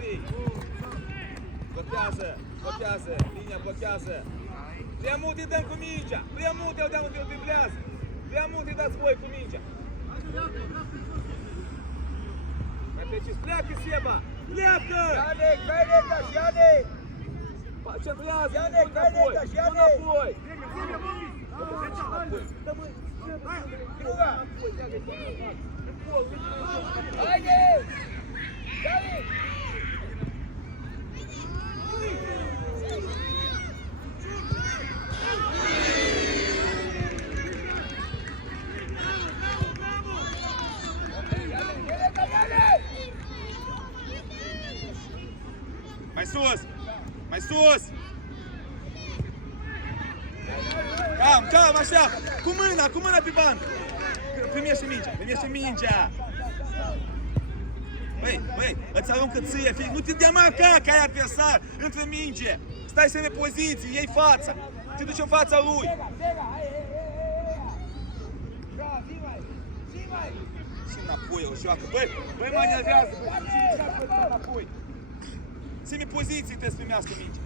Gheorghe! Blochează! Linia blochează! Prea mult îi dăm cu mingea! Prea mult îi dăm unde îl driblează! Prea mult îi dați voi cu mingea! Mai precis, pleacă Seba! Pleacă! Ianec, dai Netaș, Ianec! Centrează! Ianec, dai Netaș, Ianec! Înapoi! Druga! Haide! Ianec! Mai sus! Mai sus! Calm, așa! Cu mâna pe bandă! Primește mingea! Băi, îți aruncă ție, fii, nu te demarca că ai adversar între minge! Stai să repoziții, iei fața! Te duci în fața lui! Și înapoi o joacă! Băi, mă nervează! Băi, înapoi! Semi-poziții trebuie să primească minge!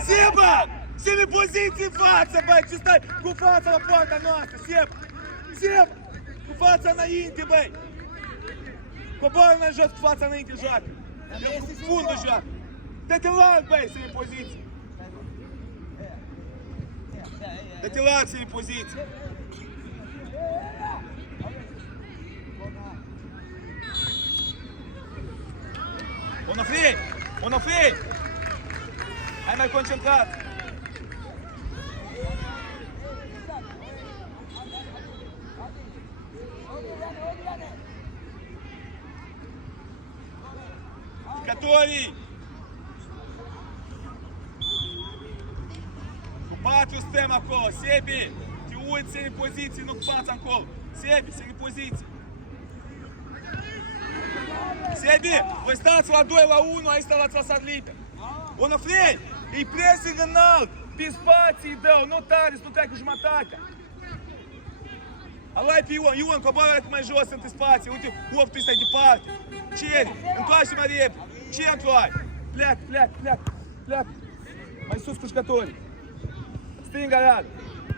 Seba! Semi-poziții în față, băi! Ce stai cu fața la poarta noastră, Seba! Seba! Cu fața înainte, băi! Coboară-ne jos cu fața înainte, joacă! Cu fundul joacă! Dă-te larg, băi, semi-poziții! Dă-te larg, semi-poziții! Onofrei! Hai mai concentrat! Jucătorii! Cu 4 suntem acolo, Sebi! Te uiți semi-poziții, nu cu fața încolo! Sebi, semi-poziții! Sebi, voi stați la 2 la 1, aici stați la Sadlipe. Onofrei, îi pressing înalt, pe spații îi dau, nu tare, să nu treacă jumătatea. Alai pe Ion, coboară mai jos între spații, uite, luptul ăsta e departe. Ceri, întoarce mai repede, centru ai. Pleacă. Mai sus cu jucătorii. Stânga iar,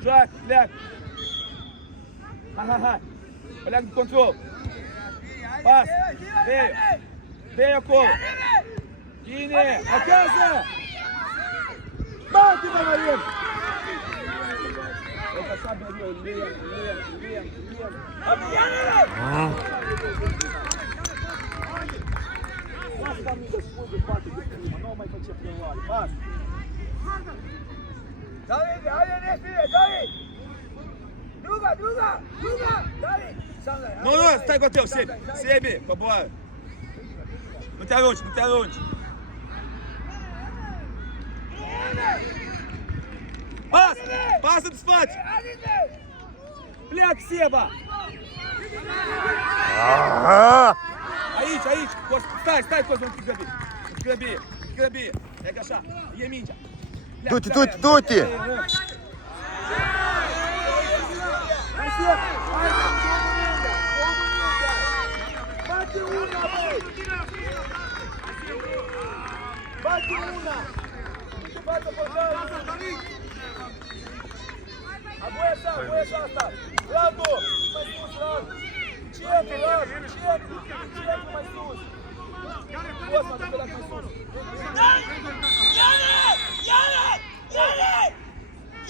joacă, pleacă. Hai. Pleacă de control. Pas! Dei acolo! Bine! Acasă! Bate-mă, Mariel! Uite așa, Mariel, lent! Abianele! Lasă-mă amigă spui de față de prima, nu mai face preluare, pas! David, haide repede, David! Druga! David! Nu, stai cu tău, Sebi, coboară! Nu te arunci! Pasă de spațiu! Pleacă, Seba! Aici! Stai, Cosmo, nu te grăbi! E ca așa, e mingea! Du-te! Bate una, băi! Bate una! Bate pe ăsta! Apoi așa asta! Radu! Mai sus, Radu! Centru mai sus! Poți să ducă mai sus!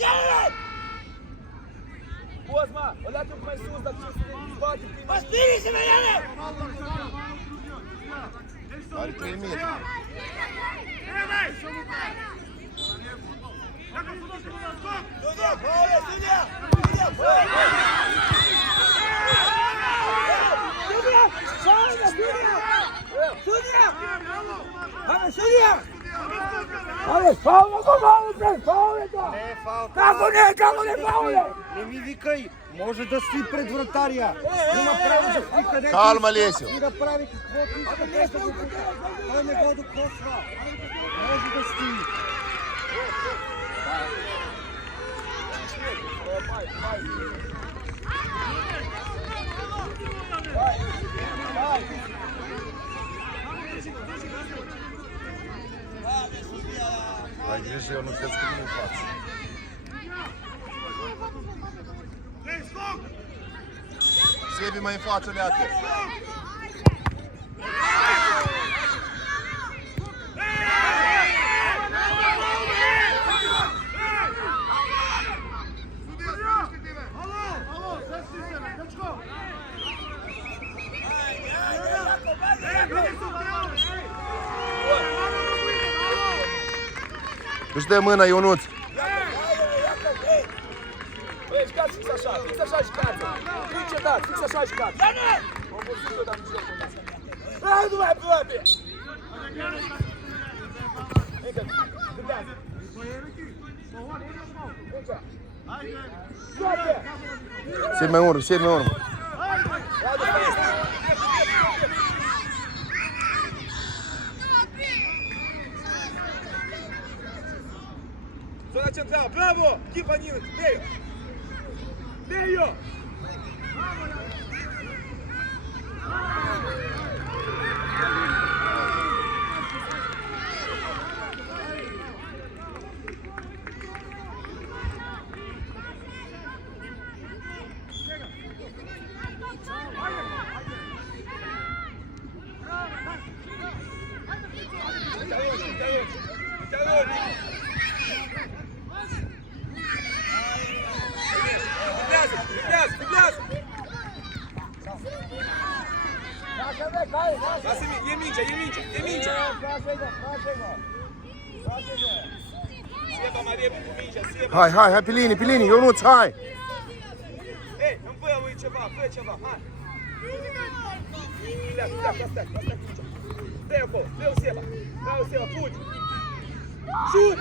Ianec! Cosma, olha-te mais sus, dar ce bate prima. Mas spiri-se-mă, Ianec! Are 3 metri. Ale, faulă, Како не фауле? Не ми викай, може да стои пред вратаря. Има право да стои където Калма, Лесю. и да прави каквото иска. Той не го докосва. Може да стои. și eu nu știu cum în față. Sebi mai în față, leacă. Își dă mâna, Ionuț. Băi, jucați fix așa și cați. Nu încetați, fix așa și cați. Am văzut eu, dar nu știu cum asta. Hai, nu mai aproape! Încă, dubează. Încă. Joacă! Sedi mai urmă, sedi mai urmă. Zona central, bravo! Kivanina, meio! Meio! Lasă-mi, e mingea! Seba mai repede cu mingea, Seba! Hai, pe linii, Ionuț, hai! Ei, îmi fă lui ceva, hai! Pleacă, stai cu mingea! Dă-i acolo, dă-i Seba, fugi! Șut!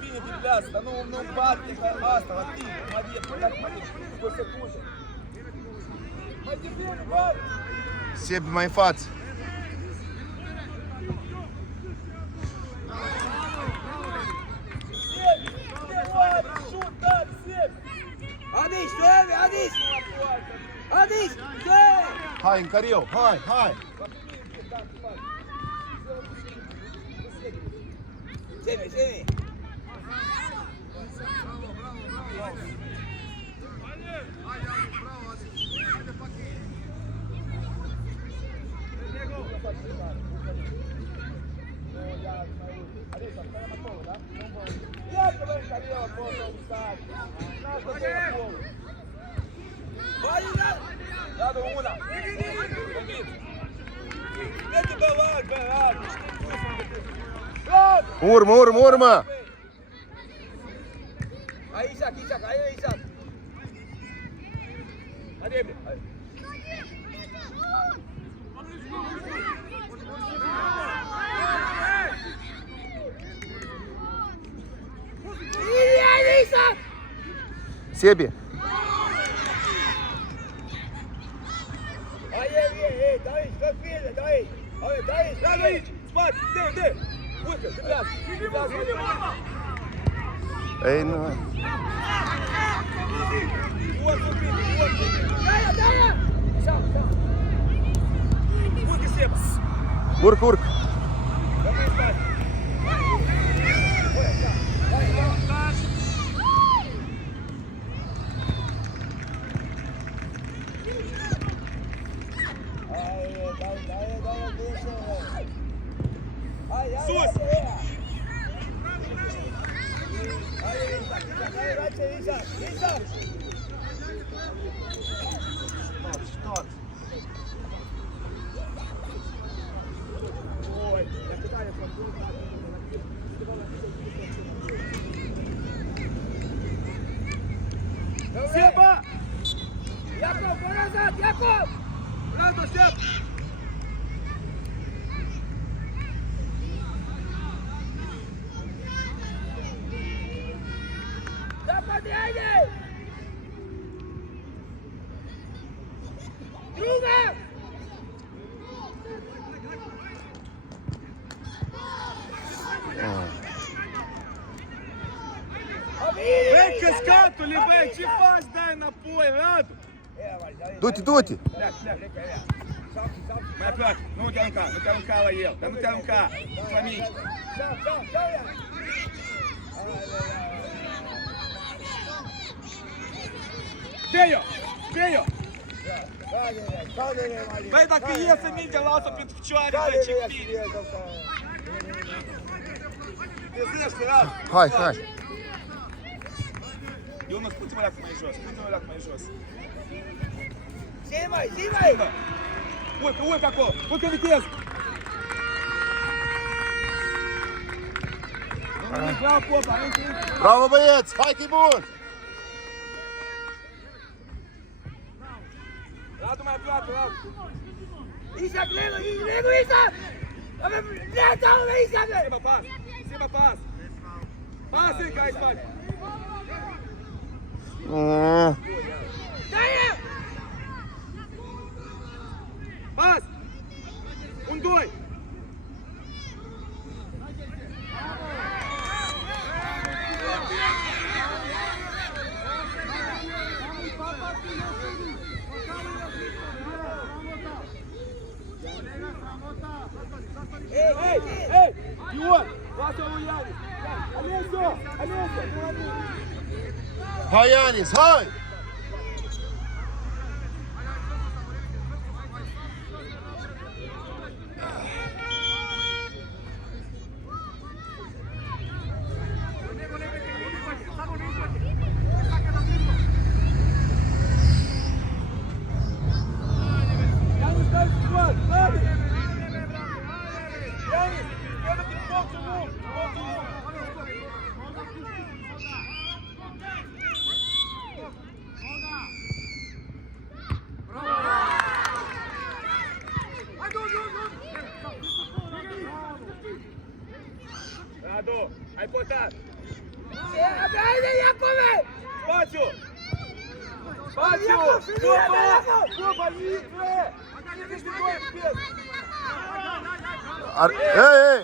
Bine driblează, dar nu bate ca asta, la tine, mai cu o secundă. Mai depinde, bate! Sebi mai în față. Adis! Hai, în cariu, hai! Semi! Dá-lhe uma! Mete balão! Urmă! Aí, Isaac! Aí, Isaac! Aí, aí. Sebi! Aí, daí, filha, daí! Olha, daí! Spate, dê! Puxa, de braço! Ei, nu... Daia! Urcă, Seba! Urc! Vamos em spate! Sus! Isaac! Stop! Seba! Iacov! Bravo, Seba! Scatule, băi, ce faci? Dai înapoi, Radu! Du-te, du-te! Mai aproape, nu te arunca, nu te arunca la el, dar nu te arunca, Flamici. Dă-i-o, dă-i-o! Băi, dacă iese mingea, lasă pentru picioare, băi, ce bine! Trezește, Radu! Hai, hai! Ionuț, puțin-mă leacă mai jos, puțin-mă leacă mai jos. Zi mai! Urcă acolo, urcă viteză! Nu nimic, bravo, Popa, nu nimic! Bravo, băieți! Hai că e bun! Radu mai aproape, Radu! Isaac, Lego, Isaac! Avem dreapta, Isaac! Seba pas! Pas încă ai spate! Dă-i! Pas! 1-2! Ei! Ion! Lasă-o lui Ianis! Ales-o! Hai, Ianis, hai! Ianis, dai scoat! Ianis! Ianis! Ia-te în colțul lung! Colțul lung! Radu, ai portat! Haide, Iacove! Spațiu! Spațiu! Popa, intre! Ești doi în pies! Ei!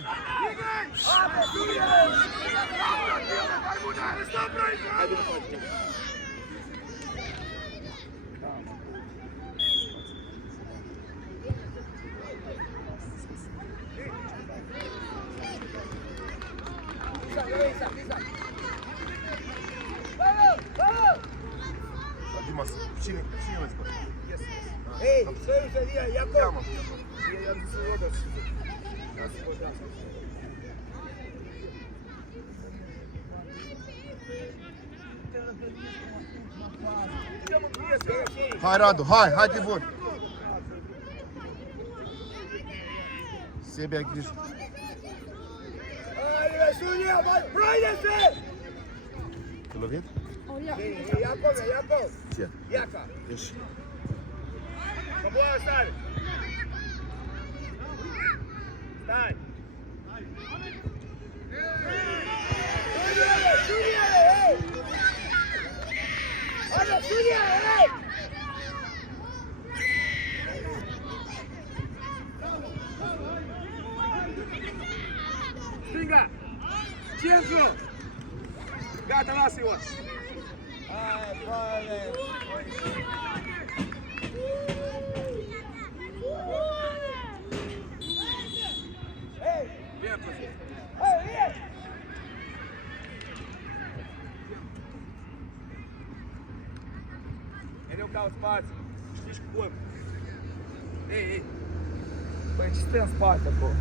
Haide, nu faci. Dimas, cine mai spune? Ei, stai, Iacov! Hai, Radu, hai de bun! Sebi, ai grijă! Haide, Julia, vai! Prinde-se! Te lovit? Iacov! Ce? Iaca! Ieși. Coboară, stai! Stai! Julia, ei! Haide, Julia, ei! Stânga! Centru! Gata, lasă-i-o! Hai, băi! Bine, Cosmin! Mereu cauți spațiu, știi cum? Ei! Băi, ce stai în spate acolo?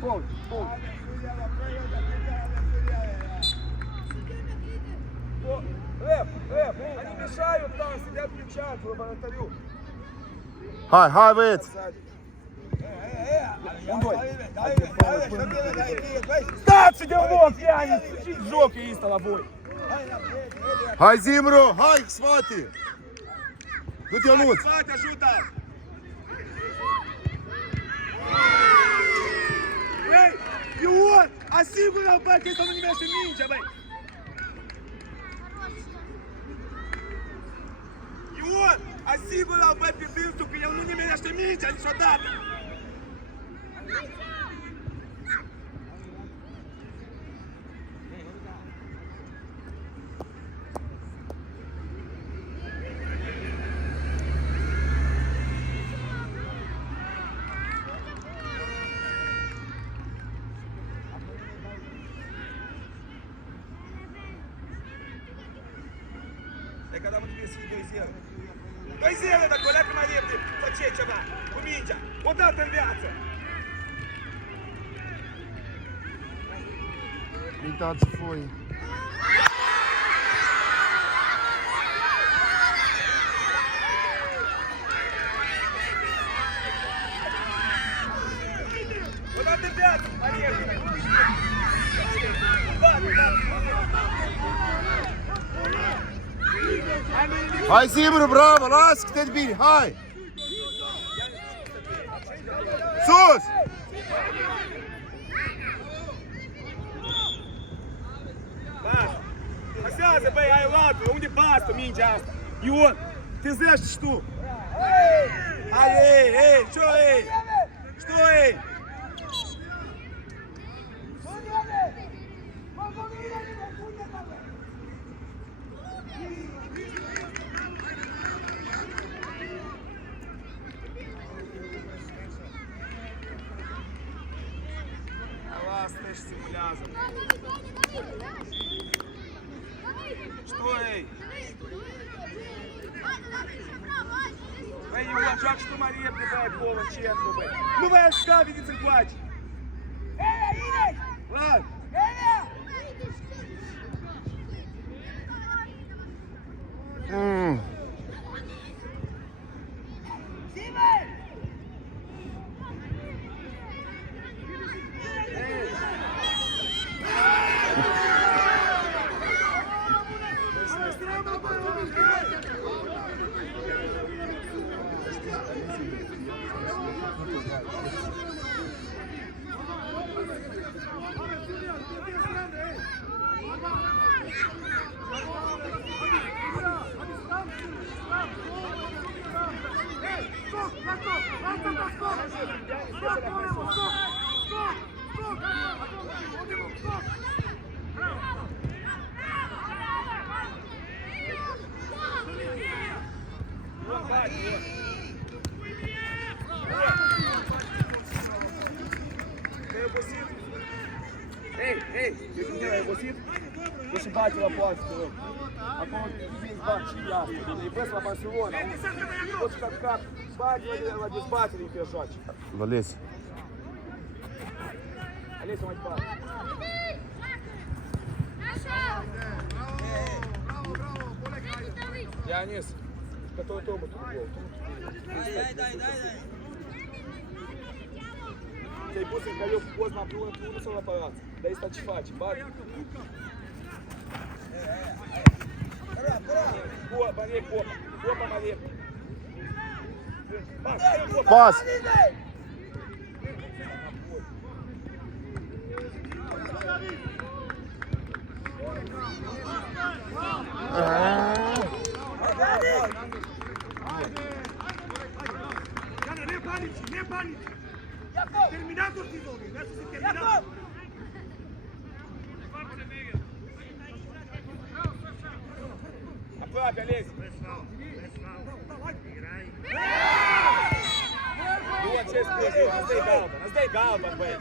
Pol! Лев, они мешают там, сидят кричат в лабораторию. Hai, băieți! Stați de loc, Ianis! Ce joc e ăsta la voi? Hai, Zimru! Hai, spate! Du-te, Ionuț! Spate, ajută! Ei, Ion, asigură-l, băi, că ăsta nu nimește mingea, băi! Ion, asigură-l, băi, pe dânsul, că el nu nimerește mingea niciodată! E că am trebuie să fie 2-0. 2-0, dacă o leacă mai repede, face ceva cu mingea. O dată în viață. Uitați foi. O dată în viață, mai repede. Hai Zimru, bravo, lasă câte bine, hai! Sus! Așează, băi, ai luat-o, unde bastă mingea asta? Ion, trezește și tu! Hai, ei, ce-o ei? Что ei? Lasă și simulează. Что ei? Băi, Ion, joacă și tu mai repede, băi, acolo, în centru, băi. Nu mai așa, vedeți încoace. Ладно. Ei, eu ai obosit? Deixa bate la poartă, te rog. Acum vin bat și asta. E presa la Barcelona. Toți cap, bate la dezbatere în joace. Valese. Alesa mai departe. Ioanis, că tot omul tu gol. Dai. Te-ai pus în caliu cu Cosma împreună sau la aparați. Dar asta ce faci? Bate. Copa mai repede. Pas! Ne panici! Terminato sezonul, adesso si termina. Aproape, Alesi. Nu acest prejur, îți dai galben, băi.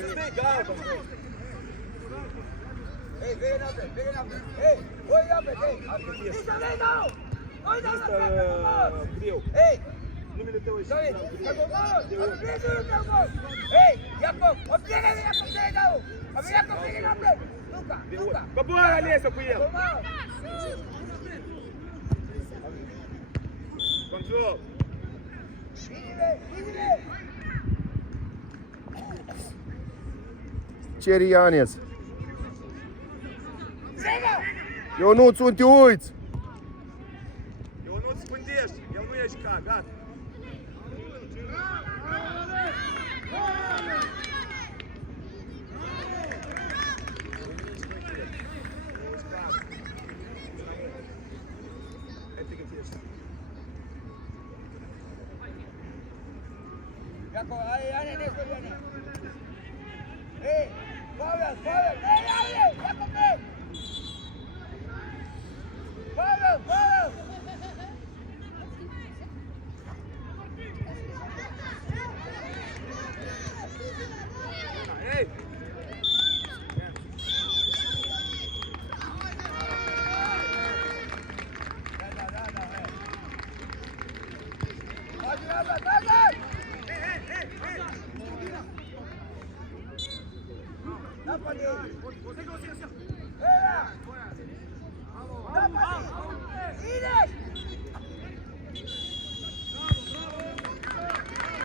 Îți dai galben, băi. Ei, vei înapoi. Ei, voi înapoi, ei. Niște lei dau! Voi dau la față, greu. Ei! Numele tău e Ei, Iacob, obiegă-le, Iacob, te-ai dau! Iacob, vei înapoi! Luca! Coboară, Alesa, cu el. Control. Vine! Ceri Ioanis. Ionuț, unde te uiți? Eu nu-ți spândești, eu nu ești ca, gata. Iacob, hai, Ei, Pavel! Ei, Iacob, ei! Pavel! Ei! Napadi! Napadi! Ideš!